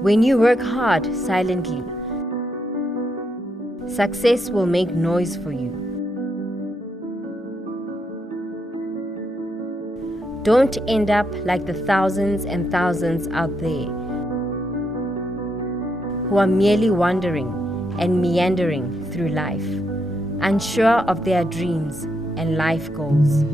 When you work hard silently, success will make noise for you. Don't end up like the thousands and thousands out there who are merely wandering and meandering through life, unsure of their dreams and life goals.